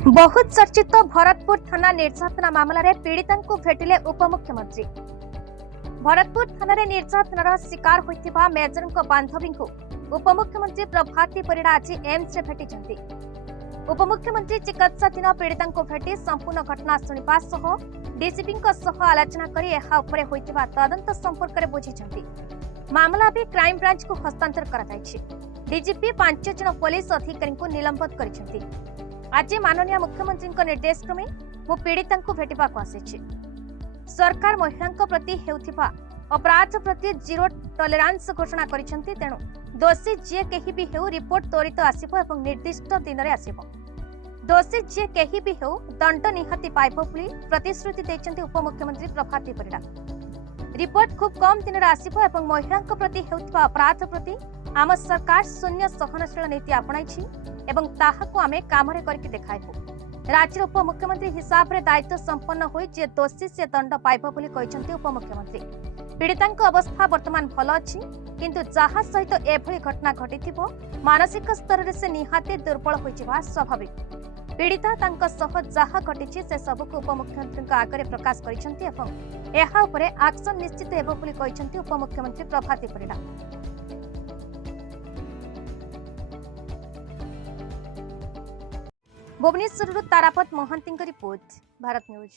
बहुत चर्चित भरतपुर थाना निर्यातना मामला रे पीड़िता भेटिले उपमुख्यमंत्री। भरतपुर थाना निर्यातनार शिकार होइथिबा मेजर बांधवी उपमुख्यमंत्री प्रभाती परिड़ा आज एम्स रे भेटिछन्ति। उपमुख्यमंत्री चिकित्साधीन पीड़िता भेटी संपूर्ण घटना शुणा सह डीसीपी आलोचना करी एहा उपरे होइथिबा तदंत संपर्क में बुझिछन्ति। मामला भी क्राइम ब्रांच को हस्तांतर कराଯାଇଛି। डीजीपी 5 जन पुलिस अधिकारी को निलंबित करिसेंति। आज माननीय मुख्यमंत्री निर्देश क्रमे मु पीड़िता भेटा आसी। सरकार महिला प्रति हेउथिबा अपराध प्रति जीरो टॉलरेंस घोषणा करिसेंति। तेणु दोषी जे केही भी हेउ रिपोर्ट त्वरित आसीबो एवं निर्दिष्ट दिन रे आसीबो। दोषी जे केही भी हेउ दंड निहाती पाइबो बोली प्रतिश्रुति दैछन्ति उपमुख्यमंत्री प्रभाती परिड़ा। रिपोर्ट खूब कम दिन रे आसीबो एवं महिला प्रति हेउथिबा अपराध प्रति आम सरकार शून्य सहनशील नीति आपणाइछि एवं ताहाको आमे कामरे करके देखाइबो। राज्य उपमुख्यमंत्री हिसाब रे दायित्व संपन्न होई जे दोषी से दंड पाइबो बोली कहिसंति उपमुख्यमंत्री। पीड़ितांक अवस्था वर्तमान भल अछि, किंतु जहा सहित एभली घटना घटिथिबो मानसिक स्तर रे से निहाती दुर्बल होइजिबा स्वाभाविक। पीड़िता तांक सह जहा घटिछि से सबको उपमुख्यमंत्री आगे प्रकाश करिसंति एवं एहा उपरे एक्शन निश्चित हेबो बोली कहिसंति उपमुख्यमंत्री प्रभाती परिड़ा। Bhubaneswar Tarapat Mahanti report, Bharat news.